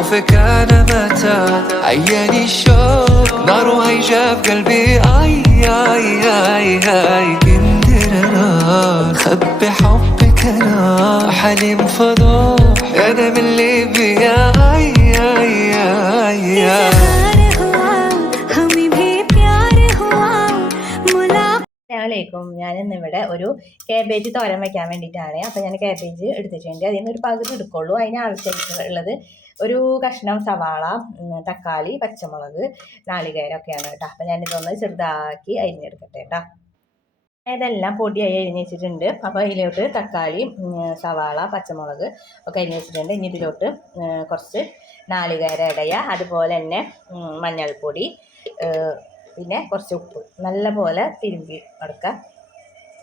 شوفك انا متى عيني شوق نار وهي وهيجا بقلبي اي اي اي اي كندرة خبي حبك انا حليم فضوح انا من ليبيا اي اي اي اي അസ്സാമലൈക്കും ഞാൻ ഇന്നിവിടെ ഒരു കാബേജ് തോരൻ വെക്കാൻ വേണ്ടിയിട്ടാണ് അപ്പോൾ ഞാൻ കാബേജ് എടുത്തിട്ടുണ്ട് അതിന് ഒരു പകുതി എടുക്കുള്ളൂ അതിന് ആവശ്യമായിട്ടുള്ളത് ഒരു കഷ്ണം സവാള തക്കാളി പച്ചമുളക് നാളികേരമൊക്കെയാണ് കേട്ടോ. അപ്പം ഞാനിതൊന്ന് ചെറുതാക്കി അരിഞ്ഞെടുക്കട്ടെ കേട്ടോ. ഇതെല്ലാം പൊടിയായി അരിഞ്ഞ് വെച്ചിട്ടുണ്ട്. അപ്പോൾ ഇതിലോട്ട് തക്കാളി സവാള പച്ചമുളക് ഒക്കെ അരിഞ്ഞ് വെച്ചിട്ടുണ്ട്. ഇനി ഇതിലോട്ട് കുറച്ച് നാളികേര ഇടയ അതുപോലെ തന്നെ മഞ്ഞൾപ്പൊടി പിന്നെ കുറച്ച് ഉപ്പ്. നല്ല പോലെ തിരുമ്പി എടുക്കുക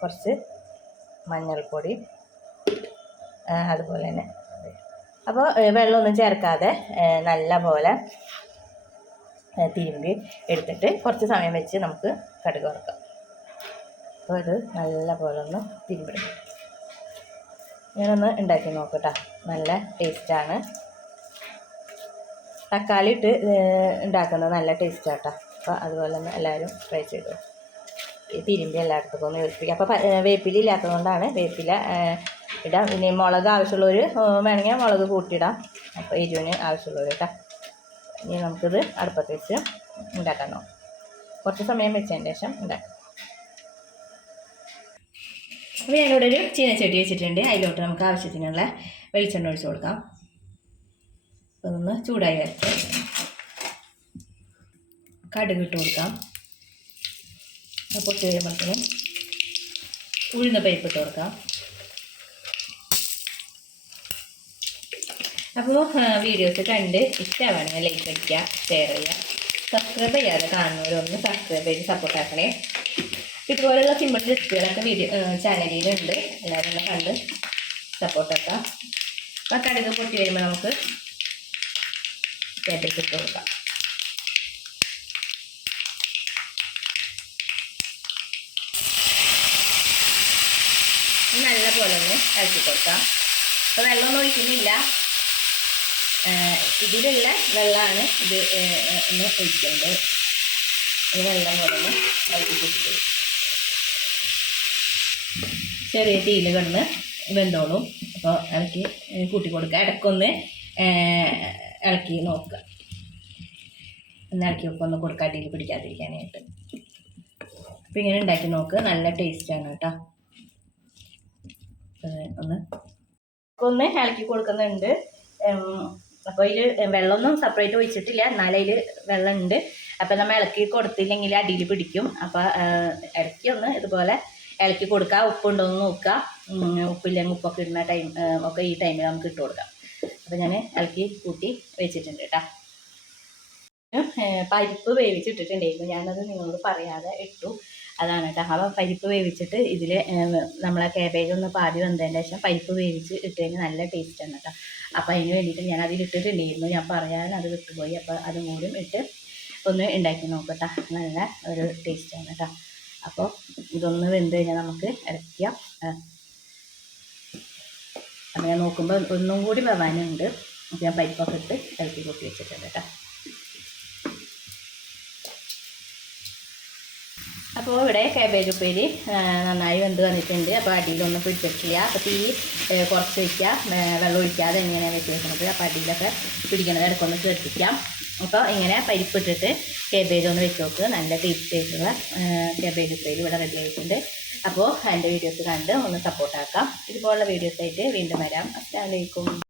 കുറച്ച് മഞ്ഞൾപ്പൊടി അതുപോലെ തന്നെ അപ്പോൾ വെള്ളമൊന്നും ചേർക്കാതെ നല്ല പോലെ തിരുമ്പി എടുത്തിട്ട് കുറച്ച് സമയം വെച്ച് നമുക്ക് കടുക് വറുക്കാം. അപ്പോൾ ഇത് നല്ല പോലെ ഒന്ന് തിരുമ്പിടും. ഞാനൊന്ന് ഉണ്ടാക്കി നോക്കട്ടോ. നല്ല ടേസ്റ്റാണ്. തക്കാളി ഇട്ട് ഉണ്ടാക്കുന്നത് നല്ല ടേസ്റ്റ് ആട്ടോ അപ്പോൾ അതുപോലെ തന്നെ എല്ലാവരും ട്രൈ ചെയ്തു. തിരുമ്പി എല്ലായിടത്തും ഒന്ന് വേപ്പിക്കുക അപ്പോൾ വേപ്പില ഇല്ലാത്തതുകൊണ്ടാണ് വേപ്പില ഇടാം. പിന്നെ മുളക് ആവശ്യമുള്ളവർ വേണമെങ്കിൽ മുളക് കൂട്ടിയിടാം. അപ്പോൾ എരിവിന് ആവശ്യമുള്ളവർ കേട്ടോ ഇനി നമുക്കിത് അടുപ്പത്ത് വെച്ച് ഉണ്ടാക്കാൻ നോക്കാം. കുറച്ച് സമയം വെച്ചതിന് ശേഷം ഉണ്ടാക്കാം. അപ്പോൾ ഞാനിവിടെ ഒരു ചീനച്ചട്ടി വെച്ചിട്ടുണ്ട്. അതിലോട്ട് നമുക്ക് ആവശ്യത്തിനുള്ള വെളിച്ചെണ്ണ ഒഴിച്ച് കൊടുക്കാം. അതൊന്ന് ചൂടായി വരച്ച് കടുക് ഇട്ട് കൊടുക്കാം. പൊട്ടി വരുമ്പോഴത്തേനും ഉഴുന്ന പരിപ്പ് ഇട്ട് കൊടുക്കാം. അപ്പോൾ വീഡിയോസ് കണ്ട് ഇഷ്ടമാണെങ്കിൽ ലൈക്ക് അടിക്കുക ഷെയർ ചെയ്യുക. സബ്സ്ക്രൈബ് ചെയ്യാതെ കാണുന്നവരൊന്ന് സബ്സ്ക്രൈബ് ചെയ്ത് സപ്പോർട്ട് ആക്കണേ. ഇതുപോലെയുള്ള സിമ്പിൾ റെസിപ്പികളൊക്കെ വീഡിയോ ചാനലിലുണ്ട് എല്ലാവരും ഒന്ന് കണ്ട് സപ്പോർട്ട് ആക്കാം അപ്പോൾ കടുക് പൊട്ടി വരുമ്പോൾ നമുക്ക് കേബേജ് ഇട്ട് കൊടുക്കാം. നല്ല പോലെ ഒന്ന് ഇളക്കി കൊടുക്കാം. അപ്പോൾ വെള്ളമൊന്നും ഒഴിക്കുന്നില്ല. ഇതിലുള്ള വെള്ളമാണ് ഇത് ഒന്ന് ഒഴിക്കേണ്ടത്. ഈ വെള്ളം ഒന്ന് ഇളക്കി ചെറിയ തീയിൽ കിടന്ന് വെന്തോളും. അപ്പോൾ ഇളക്കി കൂട്ടി കൊടുക്കുക. ഇടയ്ക്കൊന്ന് ഇളക്കി നോക്കുക. ഒന്ന് ഇളക്കി വെക്കുക ഒന്ന് കൊടുക്കാൻ അടിയിൽ പിടിക്കാതിരിക്കാനായിട്ട്. അപ്പോൾ ഇങ്ങനെ ഉണ്ടാക്കി നോക്ക്. നല്ല ടേസ്റ്റാണ് കേട്ടോ. ഒന്ന്. ഒന്ന് ഇളക്കി കൊടുക്കുന്നുണ്ട്. അപ്പോൾ അതിൽ വെള്ളമൊന്നും സെപ്പറേറ്റ് ഒഴിച്ചിട്ടില്ല. എന്നാലും അതിൽ വെള്ളമുണ്ട്. അപ്പൊ നമ്മൾ ഇളക്കി കൊടുത്തില്ലെങ്കിൽ അടിയിൽ പിടിക്കും. അപ്പോൾ ഇടയ്ക്ക് ഒന്ന് ഇതുപോലെ ഇളക്കി കൊടുക്കുക ഉപ്പുണ്ടോ എന്ന് നോക്കുക ഉപ്പില്ലെങ്കിൽ ഉപ്പൊക്കെ ഇടുന്ന ടൈം ഒക്കെ ഈ ടൈമിൽ നമുക്ക് ഇട്ട് കൊടുക്കാം. അപ്പോൾ ഞാൻ ഇളക്കി കൂട്ടി വെച്ചിട്ടുണ്ട് കേട്ടോ പരിപ്പ് വേവിച്ചിട്ടിട്ടുണ്ടായിരുന്നു. ഞാനത് നിങ്ങളോട് പറയാതെ ഇട്ടു. അതാണ് കേട്ടോ അപ്പോൾ പരിപ്പ് വേവിച്ചിട്ട് ഇതിൽ നമ്മളെ കാബേജ് ഒന്ന് പാതി വന്നതിന് ശേഷം പരിപ്പ് വേവിച്ച് ഇട്ട് കഴിഞ്ഞാൽ നല്ല ആണ് കേട്ടോ അപ്പോൾ അതിന് വേണ്ടിയിട്ട് ഞാൻ അതിലിട്ടിട്ടുണ്ടായിരുന്നു ഞാൻ പറയാൻ അത് വിട്ടുപോയി. അപ്പോൾ അതും മൂലം ഇട്ട് ഒന്ന് ഉണ്ടാക്കി നോക്കട്ടെ. നല്ല ഒരു ആണ് കേട്ടോ അപ്പോൾ ഇതൊന്ന് വെന്ത് കഴിഞ്ഞാൽ നമുക്ക് ഇറക്കിയാം അപ്പോൾ ഞാൻ നോക്കുമ്പോൾ ഒന്നും കൂടി വെവാനുണ്ട്. ഞാൻ പരിപ്പൊക്കെ ഇട്ട് ഇറക്കി കൂട്ടി വെച്ചിട്ടുണ്ട് കേട്ടോ. അപ്പോൾ ഇവിടെ കാബേജ് ഉപ്പേരി നന്നായി വെന്ത് വന്നിട്ടുണ്ട്. അപ്പോൾ അടിയിലൊന്നും പിടിച്ചിട്ടില്ല. അപ്പോൾ തീ കുറച്ച് വയ്ക്കുക വെള്ളം ഒഴിക്കാതെ ഇങ്ങനെ വെച്ച് വെക്കുന്നത് അപ്പോൾ അടിയിലൊക്കെ പിടിക്കണത് ഇടയ്ക്കൊന്ന് ശ്രദ്ധിക്കാം. അപ്പോൾ ഇങ്ങനെ പരിപ്പിട്ടിട്ട് കേബേജ് ഒന്ന് വെച്ച് നോക്ക്. നല്ല ടേസ്റ്റ് ആയിട്ടുള്ള കേബേജ് ഉപ്പേരി ഇവിടെ റെഡി ആയിട്ടുണ്ട്. അപ്പോൾ എന്റെ വീഡിയോസ് കണ്ട് ഒന്ന് സപ്പോർട്ടാക്കാം ഇതുപോലുള്ള വീഡിയോസ് ആയിട്ട് വീണ്ടും വരാം. അസ്സാം വലൈക്കും